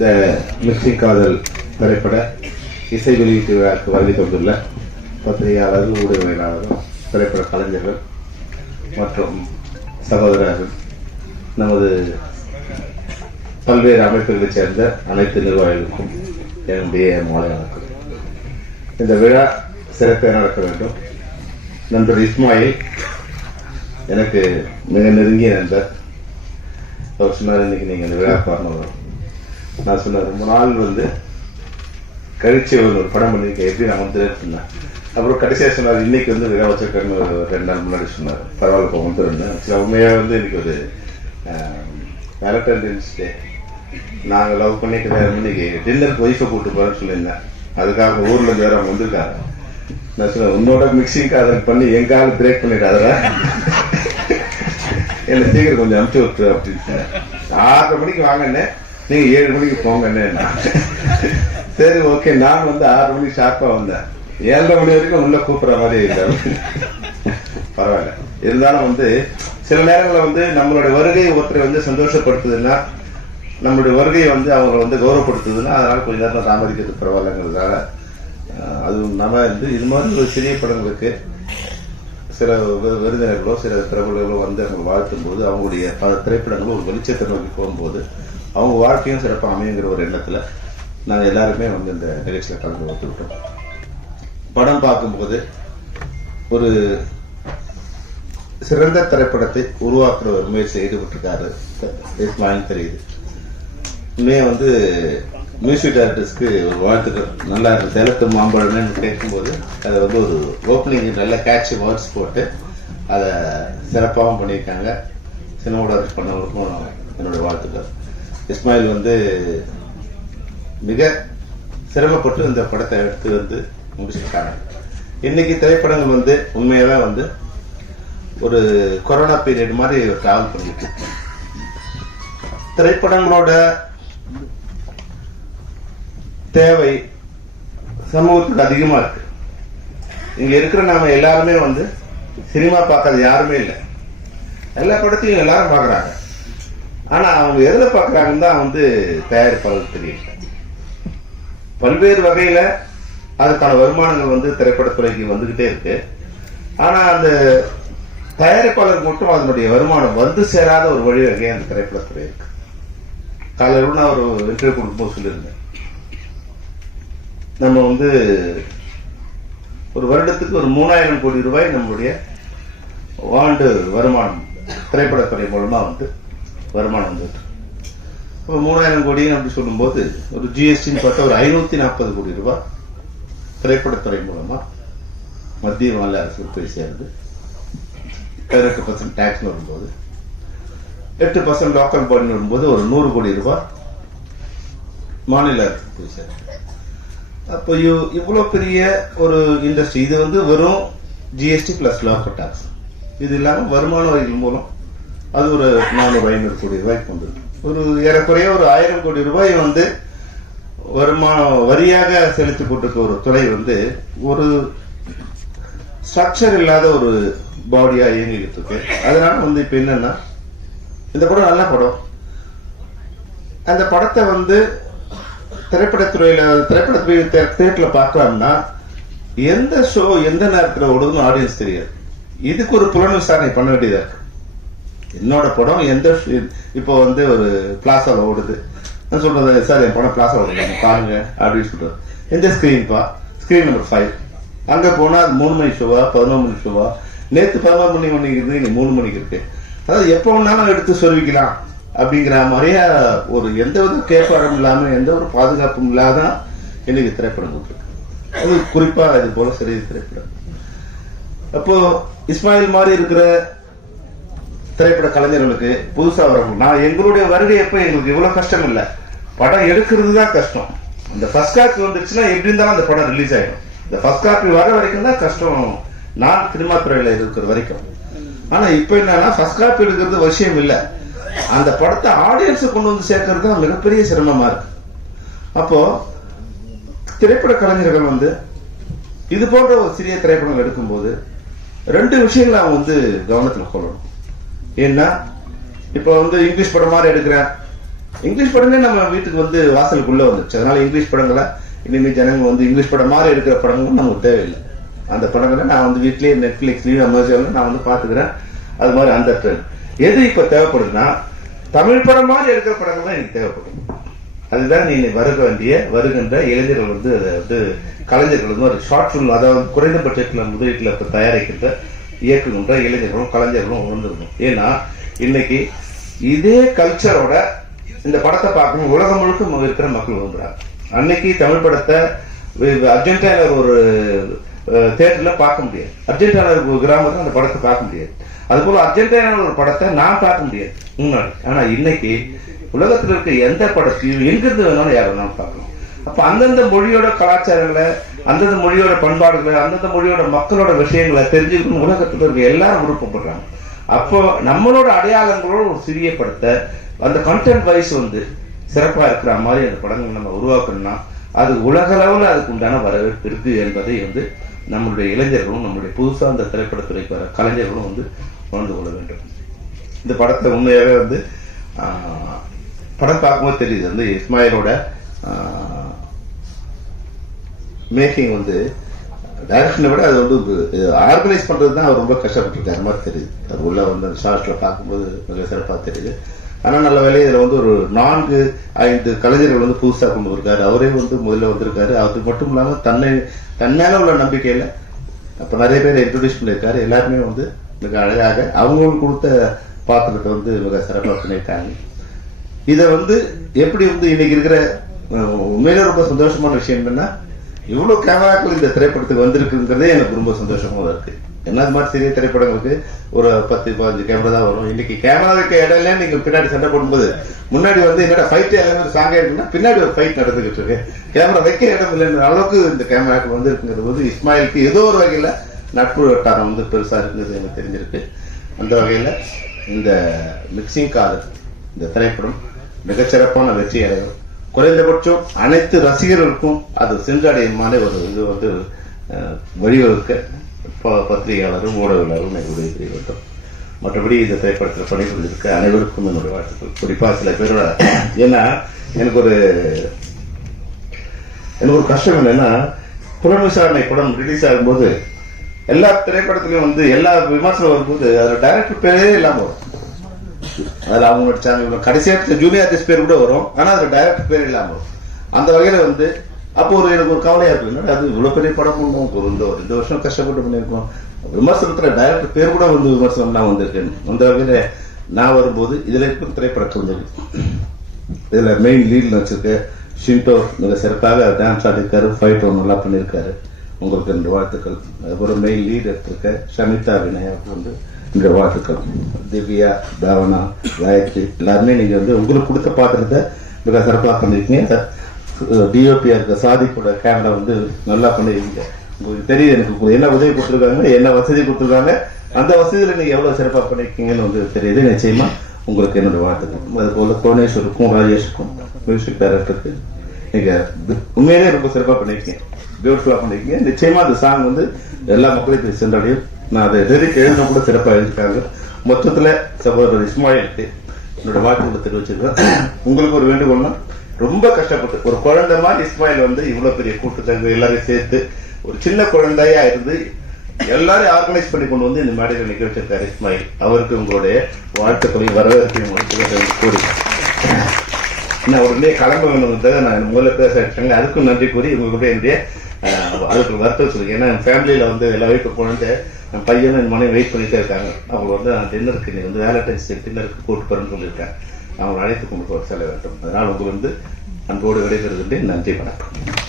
இந்த மிக்சிங் காதல் திரைப்பட இசை வெளியீட்டு விழாவுக்கு வருகை தந்துள்ள பத்திரிகையாளர்கள் ஊடகவியலாளர்கள் திரைப்பட கலைஞர்கள் மற்றும் சகோதரர்கள் நமது பல்வேறு அமைப்புகளைச் சேர்ந்த அனைத்து நிர்வாகிகளுக்கும் என்னுடைய மாலை வணக்கம். இந்த விழா சிறப்பாக நடக்க வேண்டும். நண்பர் இஸ்மாயில் எனக்கு மிக நெருங்கிய நண்பர். அவர் சொன்னார் இன்னைக்கு நீங்கள் இந்த விழா வரணும். நான் சொன்னேன் ரொம்ப நாள் வந்து கழிச்சு ஒரு படம் பண்ணியிருக்கேன். எப்படி நான் வந்து சொன்னேன். அப்புறம் கடைசியாக சொன்னார் இன்னைக்கு வந்து விழா ஒரு ரெண்டு நாள் முன்னாடி சொன்னார். பரவாயில்ல இப்போ வந்துருந்தேன் சில உண்மையாக வந்து இன்னைக்கு ஒரு வேலண்டைன்ஸ் டே நாங்கள் லவ் பண்ணி கல்யாணம் இன்னைக்கு டின்னருக்கு ஒய்ஃபை கூப்பிட்டு போகிறேன்னு சொல்லியிருந்தேன். அதுக்காக ஊர்ல இருந்து வேற அவங்க வந்திருக்காங்க. நான் சொன்னேன் உன்னோட மிக்சிங் காதல் பண்ணி எங்க ஆள் பிரேக் பண்ணிடாதடா என்ன சீக்கிரம் கொஞ்சம் அமுச்சு விட்டு அப்படின்னு ஆறரை மணிக்கு வாங்கினேன். நீங்க ஏழு மணிக்கு போங்கன்னு சரி ஓகே நான் வந்து ஆறு மணிக்கு ஷார்ப்பா வந்தேன். ஏழரை மணி வரைக்கும் உள்ள கூப்பிடுற மாதிரி இல்லை. பரவாயில்ல. இருந்தாலும் வந்து சில நேரங்களில் வந்து நம்மளுடைய வருகையை ஒருத்தரை வந்து சந்தோஷப்படுத்துதுன்னா நம்மளுடைய வருகையை வந்து அவங்க வந்து கௌரவப்படுத்துதுன்னா அதனால கொஞ்ச நேரம் தாமதிக்கிறது பரவாயில்லங்கிறதுனால அதுவும் அது நம்ம வந்து இது மாதிரி ஒரு சிறிய படங்களுக்கு சில விருந்தினர்களோ சில பிரபலங்களோ வந்து அவங்க வாழ்த்தும் போது அவங்களுடைய பல திரைப்படங்களும் ஒரு வெளிச்சத்தை நோக்கி போகும்போது அவங்க வாழ்க்கையும் சிறப்பாக அமையுங்கிற ஒரு எண்ணத்தில் நாங்கள் எல்லாருமே வந்து இந்த நிகழ்ச்சியில் கலந்து வந்துவிட்டோம் படம் பார்க்கும்போது ஒரு சிறந்த திரைப்படத்தை உருவாக்குற ஒரு முயற்சி ஈடுபட்டிருக்காரு. இஸ்மாயில் தெரியுது. உண்மையாக வந்து மியூசிக் டைரக்டர்ஸ்க்கு ஒரு வாழ்த்துக்கள். நல்லா இருக்கு. சேலத்து மாம்பழம்னு கேட்கும்போது அதை வந்து ஒரு ஓப்பனிங் நல்ல கேட்ச் வேர்ட்ஸ் போட்டு அதை சிறப்பாகவும் பண்ணியிருக்காங்க. சினிமாவோட பண்ணவங்களுக்கும் என்னுடைய வாழ்த்துக்கள். இஸ்மாயில் வந்து மிக சிரமப்பட்டு இந்த படத்தை எடுத்து வந்து முடிச்சிருக்காங்க. இன்னைக்கு திரைப்படங்கள் வந்து உண்மையாவே வந்து ஒரு கொரோனா பீரியட் மாதிரி டிராவல் பண்ணிட்டு திரைப்படங்களோட தேவை சமூகத்துக்கு அதிகமா இருக்கு. இங்க இருக்கிற நாம எல்லாருமே வந்து சினிமா பார்க்கறது யாருமே இல்லை. எல்லா படத்தையும் எல்லாரும் பார்க்கறாங்க. ஆனா அவங்க எதுல பார்க்கறாங்கன்னு தான் வந்து தயாரிப்பாளர் தெரியல பல்வேறு வகையில அதுக்கான வருமானங்கள் வந்து திரைப்படத்துறைக்கு வந்துகிட்டே இருக்கு. ஆனா அந்த தயாரிப்பாளர் மட்டும் அதனுடைய வருமானம் வந்து சேராத ஒரு வழிவகை அந்த திரைப்படத்துறை இருக்கு. காலையில் நான் ஒரு இன்டர்வியூ கொடுக்கும்போது சொல்லியிருந்தேன். நம்ம வந்து ஒரு வருடத்துக்கு ஒரு மூணாயிரம் கோடி ரூபாய் நம்மளுடைய ஆண்டு வருமானம் திரைப்படத்துறை மூலமா வந்து வருமானம் வந்துட்டு இப்போ மூணாயிரம் கோடி அப்படி சொல்லும்போது ஒரு ஜிஎஸ்டின்னு பார்த்தா ஒரு ஐநூத்தி நாற்பது கோடி ரூபாய் திரைப்படத்துறை மூலமா மத்திய மாநில அரசுக்கு போய் சேருது. பதினெட்டு பர்சன்ட் டேக்ஸ் வரும்போது எட்டு பர்சன்ட் லோக்கல் பாடின்னு வரும்போது ஒரு நூறு கோடி ரூபாய் மாநில அரசுக்கு போய் சேருது. அப்போ இவ்வளோ பெரிய ஒரு இண்டஸ்ட்ரி இது வந்து வெறும் ஜிஎஸ்டி பிளஸ் லோக்கல் டாக்ஸ் இது இல்லாமல் வருமான வரிகள் மூலம் அது ஒரு நானூறு ஐநூறு கோடி ரூபாய்க்கு வந்தது ஒரு ஏறக்குறைய ஒரு ஆயிரம் கோடி ரூபாய் வந்து வருமானம் வரியாக செலுத்தி போட்டிருக்க ஒரு துறை வந்து ஒரு ஸ்ட்ரக்சர் இல்லாத ஒரு பாடியாக இயங்கிட்டு இருக்கு. அதனால வந்து இப்போ என்னன்னா இந்த படம் நல்ல படம். அந்த படத்தை வந்து திரைப்படத்துறையில் திரைப்படத்துறை தேட்டர்ல பார்க்கலாம்னா எந்த ஷோ எந்த நேரத்தில் ஓடுதுன்னு ஆடியன்ஸ் தெரியாது. இதுக்கு ஒரு புலன் விசாரணை பண்ண வேண்டியதாக இருக்கு. என்னோட படம் எந்த இப்போ வந்து ஒரு பிளாசாவில் ஓடுது. நான் சொல்றது சார் என் படம் பிளாசாவில் ஓடுது. பாருங்க அப்படின்னு சொல்றது எந்த ஸ்க்ரீன்ப்பா ஸ்க்ரீன் நம்பர் ஃபைவ் அங்கே போனால் அது மூணு மணி ஷோவா பதினொன்று மணி ஷோவா நேற்று பதினொரு மணி மணிக்கு இருக்குது இன்னைக்கு மூணு மணிக்கு இருக்கு. அதாவது எப்போ வேணாலும் எடுத்து சொல்லிக்கலாம் அப்படிங்கிற மாதிரியா ஒரு எந்த ஒரு கேட்பாடம் இல்லாமல் எந்த ஒரு பாதுகாப்பும் இல்லாத இன்னைக்கு திரைப்படம் இருக்கு அது குறிப்பாக இது போல சரி திரைப்படம். அப்போ இஸ்மாயில் மாதிரி இருக்கிற திரைப்பட கலைஞர்களுக்கு புதுசா வரவங்க நான் எங்களுடைய வருகை எப்ப? எங்களுக்கு இவ்வளவு கஷ்டம் இல்ல படம் எடுக்கிறது தான் கஷ்டம். இந்த ஃபர்ஸ்ட் காப்பி வந்துடுச்சுன்னா எப்படி இருந்தாலும் அந்த படம் ரிலீஸ் ஆயிடும். இந்த ஃபர்ஸ்ட் காப்பி வர வரைக்கும் தான் கஷ்டம். நான் சினிமா துறையில இருக்கிற வரைக்கும். ஆனா இப்ப என்னன்னா ஃபர்ஸ்ட் காப்பி எடுக்கிறது விஷயம் இல்ல. அந்த படத்தை ஆடியன்ஸை கொண்டு வந்து சேர்க்கறது தான் மிகப்பெரிய சிரமமா இருக்கு. அப்போ திரைப்பட கலைஞர்கள் வந்து இது போன்ற ஒரு சிறிய திரைப்படங்கள் எடுக்கும்போது ரெண்டு விஷயங்களை அவன் வந்து கவனத்தில் கொள்ளணும். ஏன்னா இப்போ வந்து இங்கிலீஷ் படம் மாதிரி எடுக்கிறேன். இங்கிலீஷ் படமே நம்ம வீட்டுக்கு வந்து வாசலுக்குள்ள வந்துச்சு அதனால இங்கிலீஷ் படங்களை இனிமேல் ஜனங்க வந்து இங்கிலீஷ் படம் மாதிரி எடுக்கிற படங்களும் நமக்கு தேவையில்லை. அந்த படங்களை நான் வந்து வீட்லேயே நெட்ஃபிளிக்ஸ்லயும் அமேசான்ல நான் வந்து பாத்துக்கிறேன் அது மாதிரி அந்த ட்ரெண்ட் எது இப்ப தேவைப்படுதுன்னா தமிழ் படம் மாதிரி எடுக்கிற படங்கள் தான் எனக்கு தேவைப்படும். அதுதான் நீ வருக வேண்டிய வருகின்ற இளைஞர்கள் வந்து அதை வந்து கலைஞர்கள் வந்து ஒரு ஷார்ட் ஃபிலிம் அதாவது குறைந்த பட்ஜெட்டில் முதலீட்டில் இப்போ தயாரிக்கின்ற இயக்குகின்ற இளைஞர்களும் கலைஞர்களும் உணர்ந்துருக்கணும் ஏன்னா இன்னைக்கு இதே கல்ச்சரோட இந்த படத்தை பார்க்கணும் உலகம் முழுக்க இருக்கிற மக்கள் விரும்புகிறாங்க அன்னைக்கு தமிழ் படத்தை அர்ஜென்டினாவில் ஒரு தேட்டரில் பார்க்க முடியாது. அர்ஜென்டினாவில் ஒரு கிராமத்தில் அந்த படத்தை பார்க்க முடியாது. அது அர்ஜென்டினாவில் ஒரு படத்தை நான் பார்க்க முடியாது. முன்னாடி. ஆனால் இன்னைக்கு உலகத்தில் இருக்க எந்த படத்தையும் எங்கிருந்து வேணாலும் யார் வேணாலும் பார்க்கலாம். அப்போ அந்தந்த மொழியோட கலாச்சாரங்களை அந்தந்த மொழியோட பண்பாடுகளை அந்தந்த மொழியோட மக்களோட விஷயங்களை தெரிஞ்சுக்கணும் உலகத்துல இருக்க எல்லாரும் விருப்பப்படுறாங்க. அப்போ நம்மளோட அடையாளங்களோட ஒரு சிறிய படத்தை அந்த கண்டென்ட் வைஸ் வந்து சிறப்பாக இருக்கிற மாதிரி அந்த படங்கள் நம்ம உருவாக்கணும்னா அது உலக அளவில் அதுக்கு உண்டான வரவேற்பு இருக்குது என்பதை வந்து நம்மளுடைய இளைஞர்களும் நம்மளுடைய புதுசாக அந்த திரைப்படத்துறைக்கு வர கலைஞர்களும் வந்து உணர்ந்து கொள்ள வேண்டும். இந்த படத்தை உண்மையாகவே வந்து படம் பார்க்கும்போது தெரியுது. வந்து இஸ்மாயிலோட மேக்கிங் வந்து டைரக்ஷனை விட அது வந்து ஆர்கனைஸ் பண்றது தான் அவர் ரொம்ப கஷ்டப்பட்டிருக்காரு மாதிரி தெரியுது. அது உள்ள வந்து ஷார்ட்ல பார்க்கும்போது மிக சிறப்பாக தெரியுது. ஆனால் நல்ல வேலையை இதில் வந்து ஒரு நான்கு ஐந்து கலைஞர்கள் வந்து புதுசாக கொண்டு வந்திருக்காரு. அவரே வந்து முதல்ல வந்திருக்காரு. அது மட்டும் இல்லாமல் தன்னை தன் உள்ள நம்பிக்கையில் அப்போ நிறைய பேர் இன்ட்ரடியூஸ் பண்ணியிருக்காரு. எல்லாருமே வந்து மிக அழகாக அவங்களுக்கு கொடுத்த பாத்திரத்தை வந்து மிக சிறப்பாக பண்ணியிருக்காங்க. இதை வந்து எப்படி வந்து இன்னைக்கு இருக்கிற அஹ், உண்மையிலே ரொம்ப சந்தோஷமான விஷயம் என்னன்னா இவ்வளவு கேமராக்கள் இந்த திரைப்படத்துக்கு வந்திருக்குங்கிறதே எனக்கு ரொம்ப சந்தோஷமா இருக்கு. என்ன அது மாதிரி சிறிய திரைப்படங்களுக்கு ஒரு பத்து பதினஞ்சு கேமரா தான் வரும். இன்னைக்கு கேமரா வைக்க இடையில நீங்க பின்னாடி சண்டை போடும்போது முன்னாடி வந்து என்னோட ஃபைட் எல்லாமே சாங்க இருக்குன்னா பின்னாடி ஒரு ஃபைட் நடந்துகிட்டு இருக்கு. கேமரா வைக்க இடம் இல்லைன்ற அளவுக்கு இந்த கேமராக்கள் வந்து இருக்குங்கிறது வந்து இஸ்மாயிலுக்கு ஏதோ ஒரு வகையில நட்பு வட்டாரம் வந்து பெருசா இருக்குங்கிறது எனக்கு தெரிஞ்சிருக்கு. அந்த வகையில இந்த மிக்சிங் காதல் இந்த திரைப்படம் மிகச்சிறப்பான வெற்றி அடையும். குறைந்தபட்சம் அனைத்து ரசிகர்களுக்கும் அது சென்றடையுமான ஒரு இது வந்து வழிவகுக்க பத்திரிகையாளரும் ஊடகங்களும் எனக்கு உதவி செய்ய வேண்டும். மற்றபடி இந்த திரைப்படத்தில் பணிபுரிந்திருக்க அனைவருக்கும் என்னுடைய வாழ்த்துக்கள். குறிப்பாக சில பேரோட ஏன்னா எனக்கு ஒரு எனக்கு ஒரு கஷ்டம் என்னன்னா புலன் விசாரணை படம் ரிலீஸ் ஆகும்போது எல்லா திரைப்படத்துலையும் வந்து எல்லா விமர்சனம் வரும்போது அதில் டைரக்டர் பேரே இல்லாமல் வரும். அதில் அவங்க சேனல் கடைசியாக ஜூனியர் ஆர்டிஸ்ட் பேர் கூட வரும். ஆனால் அதில் டைரக்டர் பேர் இல்லாமல் வரும். அந்த வகையில வந்து அப்போ ஒரு எனக்கு ஒரு கவலையா இருக்கும். என்னடா அது இவ்வளோ பெரிய படம் பண்ணுவோம் ஒரு இந்த இந்த வருஷம் கஷ்டப்பட்டு பண்ணியிருக்கோம். விமர்சனத்தில் டைரக்டர் பேர் கூட வந்து விமர்சனம் நான் வந்திருக்கேன். அந்த வகையில் நான் வரும்போது இதுல இருக்கும் திரைப்பட கலைஞர்கள் இதுல மெயின் லீட் வச்சிருக்க ஷின்டோ மிக சிறப்பாக டான்ஸ் ஆடிருக்காரு ஃபைட் நல்லா பண்ணியிருக்காரு உங்களுக்கு ரெண்டு வாழ்த்துக்கள். அதுக்கப்புறம் மெயின் லீட் எடுத்திருக்க ஷமிதா வினயாவுக்கு வந்து இந்த வாழ்த்துக்கள் திவ்யா தாவனா காயத்ரி எல்லாருமே நீங்க வந்து உங்களுக்கு கொடுத்த பாத்திரத்தை மிக சிறப்பாக பண்ணியிருக்கீங்க டிஓபியா இருக்க சாதிக்கோட கேமரா வந்து நல்லா பண்ணிருக்கீங்க. உங்களுக்கு தெரியுது எனக்கு என்ன உதவி கொடுத்துருக்காங்க என்ன வசதி கொடுத்துருக்காங்க அந்த வசதியில் நீங்க எவ்வளவு சிறப்பாக பண்ணியிருக்கீங்கன்னு வந்து தெரியுது. நிச்சயமா உங்களுக்கு என்னோட வாழ்த்துக்கள். அது போல கோணேஸ்வருக்கும் ராஜேஷுக்கும் மியூசிக் டைரக்டருக்கு நீங்க உண்மையிலே ரொம்ப சிறப்பாக பண்ணியிருக்கீங்க பியூட்டிஃபுல்லா பண்ணிருக்கீங்க நிச்சயமா அந்த சாங் வந்து எல்லா மக்களையும் போய் சென்றடையும். நான் அதை லிரிக் எழுந்த கூட சிறப்பாக எழுதிருக்காங்க மொத்தத்தில் சகோதரர் இஸ்மாயிலுக்கு என்னோட வாழ்த்துக்களை தெரிவிச்சிருக்கேன் உங்களுக்கு ஒரு வேண்டுகோள்னா ரொம்ப கஷ்டப்பட்டு ஒரு குழந்தை மாதிரி இஸ்மாயில் வந்து இவ்வளோ பெரிய கூட்டத்தங்க எல்லாரையும் சேர்த்து ஒரு சின்ன குழந்தையா இருந்து எல்லாரையும் ஆர்கனைஸ் பண்ணி கொண்டு வந்து இந்த மேடையில் நிக்க வச்சிருக்காரு இஸ்மாயில். அவருக்கு உங்களுடைய வாழ்த்துக்களையும் வரவேற்பையும் கூறி நான் உடனே கிளம்ப வேணுங்கிறத நான் முதல்ல பேச வச்சாங்க அதுக்கும் நன்றி கூறி உங்களுடைய என்னுடைய அதுக்கு வருத்தம் சொல்லுங்க ஏன்னா என் ஃபேமிலியில் வந்து எல்லா வீட்டு போனது என் பையனும் என் மனைவி வெயிட் பண்ணிட்டே இருக்காங்க. அவங்க வந்து நான் டின்னருக்கு நீ வந்து வேலண்டைன்ஸ் டே டின்னருக்கு கூட்டு போகிறேன்னு சொல்லியிருக்கேன். அவங்க அழைத்து கொண்டு போக செல்ல வேண்டும். அதனால் உங்களுக்கு வந்து அன்போடு விடைபெறுகின்றேன். நன்றி வணக்கம்.